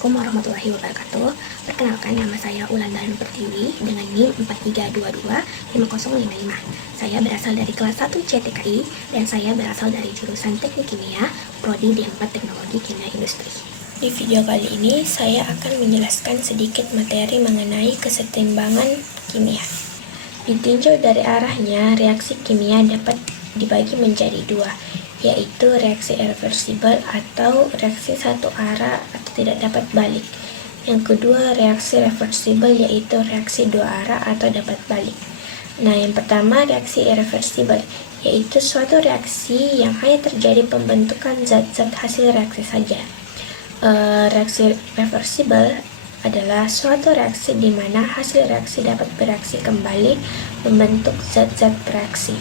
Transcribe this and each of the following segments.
Assalamualaikum warahmatullahi wabarakatuh. Perkenalkan, nama saya Wulandari Pertiwi dengan NIM 43225055. Saya berasal dari kelas 1 CTKI dan saya berasal dari jurusan Teknik Kimia, Prodi D4 Teknologi Kimia Industri. Di video kali ini saya akan menjelaskan sedikit materi mengenai kesetimbangan kimia. Ditinjau dari arahnya, reaksi kimia dapat dibagi menjadi dua, yaitu reaksi irreversibel atau reaksi satu arah atau tidak dapat balik. Yang kedua, reaksi reversibel, yaitu reaksi dua arah atau dapat balik. Nah, yang pertama, reaksi irreversibel, yaitu suatu reaksi yang hanya terjadi pembentukan zat-zat hasil reaksi saja. Reaksi reversibel adalah suatu reaksi di mana hasil reaksi dapat bereaksi kembali membentuk zat-zat bereaksi.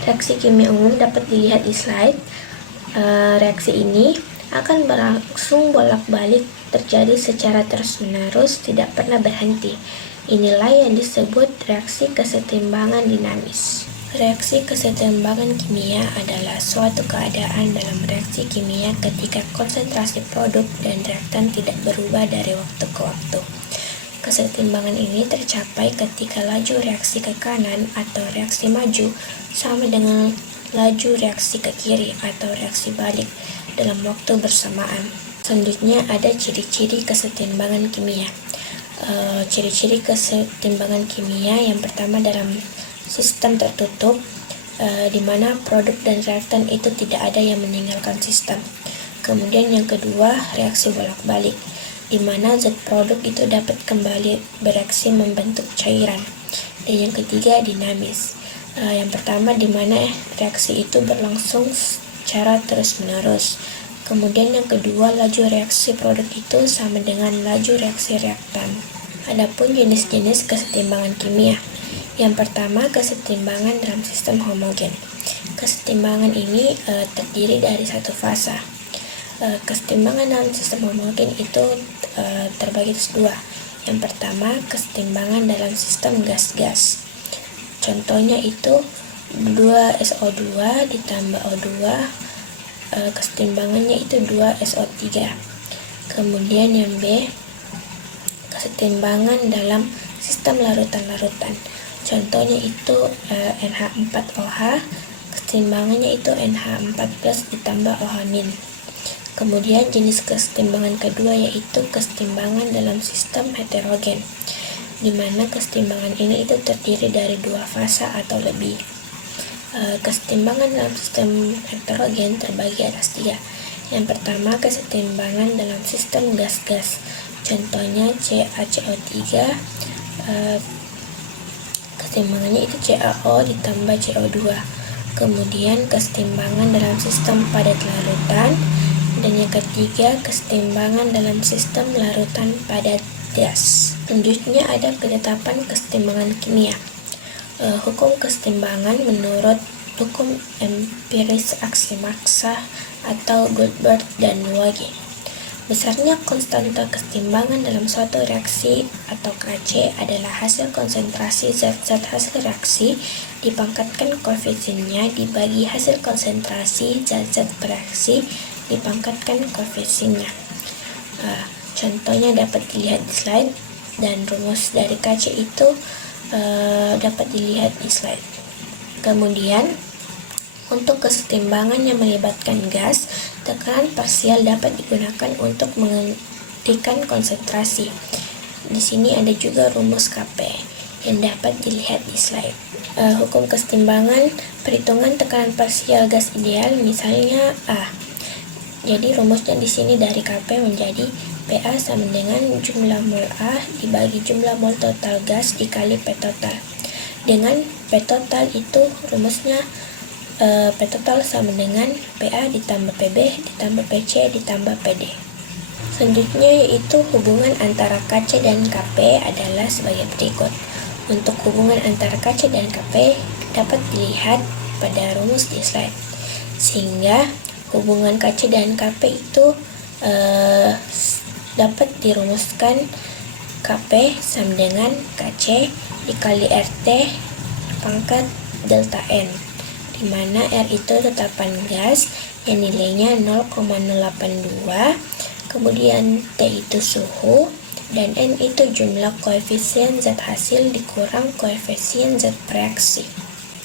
Reaksi kimia umum dapat dilihat di slide. Reaksi ini akan berlangsung bolak-balik, terjadi secara terus-menerus, tidak pernah berhenti. Inilah yang disebut reaksi kesetimbangan dinamis. Reaksi kesetimbangan kimia adalah suatu keadaan dalam reaksi kimia ketika konsentrasi produk dan reaktan tidak berubah dari waktu ke waktu. Kesetimbangan ini tercapai ketika laju reaksi ke kanan atau reaksi maju sama dengan laju reaksi ke kiri atau reaksi balik dalam waktu bersamaan. Selanjutnya ada ciri-ciri kesetimbangan kimia. Ciri-ciri kesetimbangan kimia yang pertama dalam sistem tertutup, di mana produk dan reaktan itu tidak ada yang meninggalkan sistem. Kemudian yang kedua, reaksi bolak-balik, di mana zat produk itu dapat kembali bereaksi membentuk cairan. Dan yang ketiga, dinamis. Yang pertama, di mana reaksi itu berlangsung secara terus-menerus. Kemudian yang kedua, laju reaksi produk itu sama dengan laju reaksi reaktan. Adapun jenis-jenis kesetimbangan kimia. Yang pertama, kesetimbangan dalam sistem homogen. Kesetimbangan ini terdiri dari satu fasa. Kesetimbangan dalam sistem homogen itu terbagi atas dua. Yang pertama, kesetimbangan dalam sistem gas-gas. Contohnya itu 2SO2 ditambah O2, kesetimbangannya itu 2SO3. Kemudian yang B, kesetimbangan dalam sistem larutan-larutan. Contohnya itu NH4OH, kesetimbangannya itu NH4+ ditambah OH-. Kemudian jenis kesetimbangan kedua yaitu kesetimbangan dalam sistem heterogen, di mana kesetimbangan ini itu terdiri dari dua fasa atau lebih. Kesetimbangan dalam sistem heterogen terbagi atas tiga. Yang pertama, kesetimbangan dalam sistem gas-gas. Contohnya CaCO3, kesetimbangannya itu CaO ditambah CO2. Kemudian kesetimbangan dalam sistem padat larutan. Dan yang ketiga, kesetimbangan dalam sistem larutan padat gas. Selanjutnya ada ketetapan kesetimbangan kimia. Hukum kesetimbangan menurut hukum empiris aksi maksa atau Goldberg dan Lewage. Besarnya konstanta kesetimbangan dalam suatu reaksi atau Kc adalah hasil konsentrasi zat-zat hasil reaksi dipangkatkan koefisiennya dibagi hasil konsentrasi zat-zat bereaksi dipangkatkan koefisiennya. Contohnya dapat dilihat di slide, dan rumus dari Kc itu dapat dilihat di slide. Kemudian untuk kesetimbangan yang melibatkan gas, tekanan parsial dapat digunakan untuk menghentikan konsentrasi. Di sini ada juga rumus Kp yang dapat dilihat di slide. Hukum kesetimbangan perhitungan tekanan parsial gas ideal, misalnya A. Jadi rumusnya di sini dari Kp menjadi PA sama dengan jumlah mol A dibagi jumlah mol total gas dikali P total. Dengan P total itu rumusnya P total sama dengan PA ditambah PB ditambah PC ditambah PD. Selanjutnya yaitu hubungan antara Kc dan Kp adalah sebagai berikut. Untuk hubungan antara Kc dan Kp dapat dilihat pada rumus di slide. Sehingga hubungan Kc dan Kp itu dapat dirumuskan Kp sama dengan Kc dikali RT pangkat delta N, di mana R itu tetapan gas yang nilainya 0,082 kemudian T itu suhu, dan N itu jumlah koefisien zat hasil dikurang koefisien zat reaksi.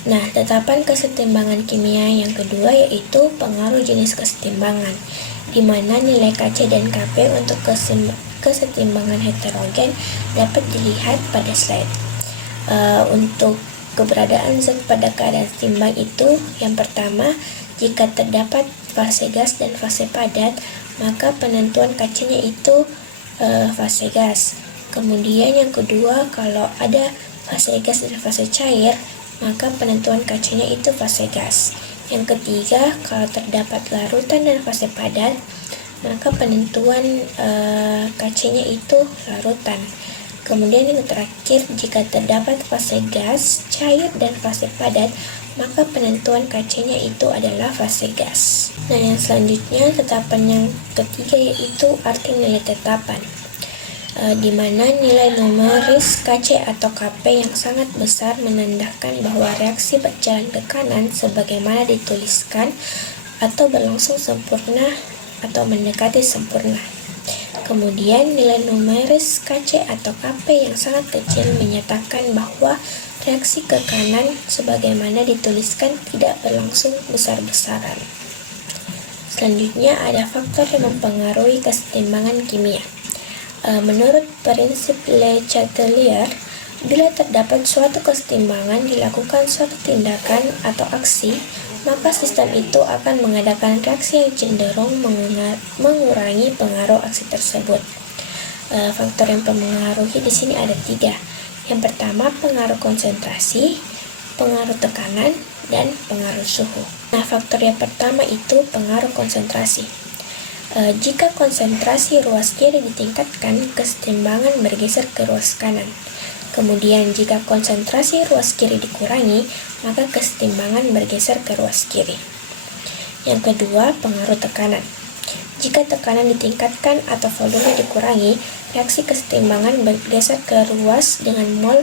Nah, tetapan kesetimbangan kimia yang kedua yaitu pengaruh jenis kesetimbangan, di mana nilai Kc dan Kp untuk kesetimbangan heterogen dapat dilihat pada slide. Untuk keberadaan zat pada keadaan setimbang itu, yang pertama, jika terdapat fase gas dan fase padat, maka penentuan Kc-nya itu fase gas. Kemudian yang kedua, kalau ada fase gas dan fase cair, maka penentuan Kc-nya itu fase gas. Yang ketiga, kalau terdapat larutan dan fase padat, maka penentuan Kc-nya itu larutan. Kemudian yang terakhir, jika terdapat fase gas, cair, dan fase padat, maka penentuan Kc-nya itu adalah fase gas. Nah, yang selanjutnya tetapan yang ketiga yaitu arti nilai tetapan, di mana nilai numeris Kc atau Kp yang sangat besar menandakan bahwa reaksi berjalan ke kanan sebagaimana dituliskan atau berlangsung sempurna atau mendekati sempurna. Kemudian nilai numeris Kc atau Kp yang sangat kecil menyatakan bahwa reaksi ke kanan sebagaimana dituliskan tidak berlangsung besar-besaran. Selanjutnya ada faktor yang mempengaruhi kesetimbangan kimia. Menurut prinsip Le Chatelier, bila terdapat suatu kesetimbangan dilakukan suatu tindakan atau aksi, maka sistem itu akan mengadakan reaksi yang cenderung mengurangi pengaruh aksi tersebut. Faktor yang mempengaruhi di sini ada 3. Yang pertama, pengaruh konsentrasi, pengaruh tekanan, dan pengaruh suhu. Nah, faktor yang pertama itu pengaruh konsentrasi. Jika konsentrasi ruas kiri ditingkatkan, kesetimbangan bergeser ke ruas kanan. Kemudian jika konsentrasi ruas kiri dikurangi, maka kesetimbangan bergeser ke ruas kiri. Yang kedua, pengaruh tekanan. Jika tekanan ditingkatkan atau volume dikurangi, reaksi kesetimbangan bergeser ke ruas dengan mol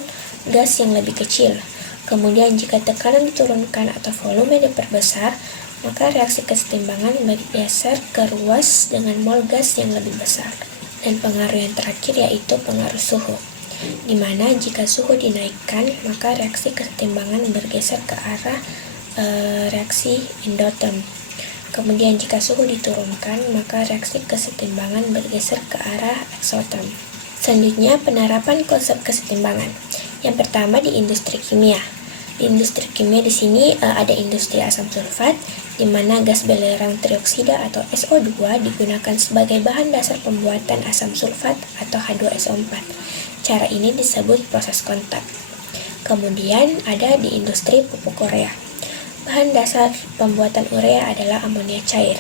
gas yang lebih kecil. Kemudian jika tekanan diturunkan atau volume diperbesar, maka reaksi kesetimbangan bergeser ke ruas dengan mol gas yang lebih besar. Dan pengaruh yang terakhir yaitu pengaruh suhu, di mana jika suhu dinaikkan, maka reaksi kesetimbangan bergeser ke arah reaksi endoterm. Kemudian jika suhu diturunkan, maka reaksi kesetimbangan bergeser ke arah eksoterm. Selanjutnya, penerapan konsep kesetimbangan. Yang pertama di industri kimia. Di industri kimia di sini ada industri asam sulfat, di mana gas belerang trioksida atau SO2 digunakan sebagai bahan dasar pembuatan asam sulfat atau H2SO4. Cara ini disebut proses kontak. Kemudian ada di industri pupuk urea. Bahan dasar pembuatan urea adalah amonia cair.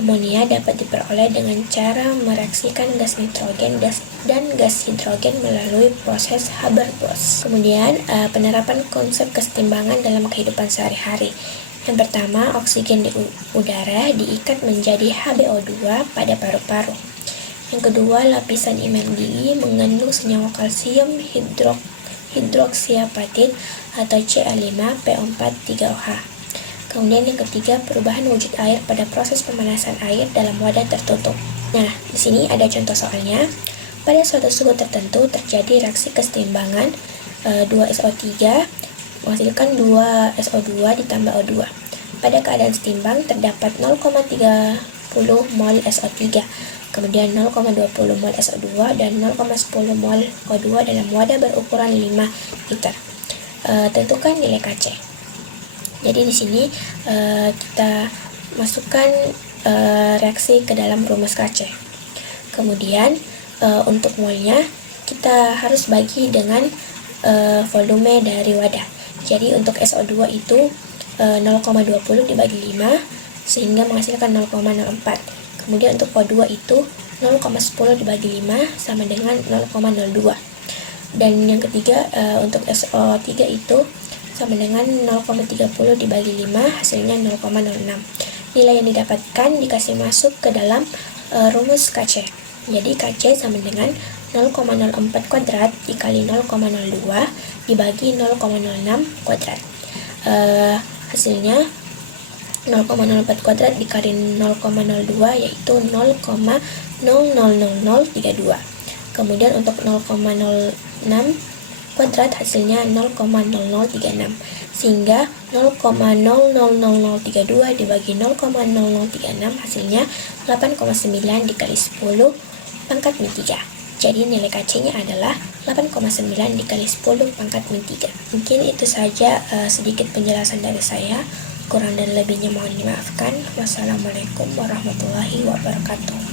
Amonia dapat diperoleh dengan cara mereaksikan gas nitrogen dan gas hidrogen melalui proses Haber-Bosch. Kemudian penerapan konsep kesetimbangan dalam kehidupan sehari-hari. Yang pertama, oksigen di udara diikat menjadi HbO2 pada paru-paru. Yang kedua, lapisan imen gigi mengandung senyawa kalsium hidroksiapatit atau Ca5PO4-3OH. Kemudian yang ketiga, perubahan wujud air pada proses pemanasan air dalam wadah tertutup. Nah, di sini ada contoh soalnya. Pada suatu suhu tertentu terjadi reaksi kesetimbangan 2SO3 menghasilkan 2SO2 ditambah O2. Pada keadaan setimbang terdapat 0,30 mol SO3, kemudian 0,20 mol SO2 dan 0,10 mol O2 dalam wadah berukuran 5 liter. Tentukan nilai Kc. Jadi di sini kita masukkan reaksi ke dalam rumus Kc. Kemudian untuk molnya kita harus bagi dengan volume dari wadah. Jadi untuk SO2 itu 0,20 dibagi 5 sehingga menghasilkan 0,04. Kemudian untuk O2 itu 0,10 dibagi 5 sama dengan 0,02. Dan yang ketiga untuk SO3 itu sama dengan 0,30 dibagi 5 hasilnya 0,06. Nilai yang didapatkan dikasih masuk ke dalam rumus Kc. Jadi Kc sama dengan 0,04 kuadrat dikali 0,02 dibagi 0,06 kuadrat. Hasilnya 0,04 kuadrat dikali 0,02 yaitu 0,000032. Kemudian untuk 0,06 kuadrat hasilnya 0,0036, sehingga 0,000032 dibagi 0,0036 hasilnya 8,9 dikali 10 pangkat min 3. Jadi nilai KC-nya adalah 8,9 dikali 10 pangkat min 3. Mungkin itu saja sedikit penjelasan dari saya. Kurang dan lebihnya mohon dimaafkan. Wassalamualaikum warahmatullahi wabarakatuh.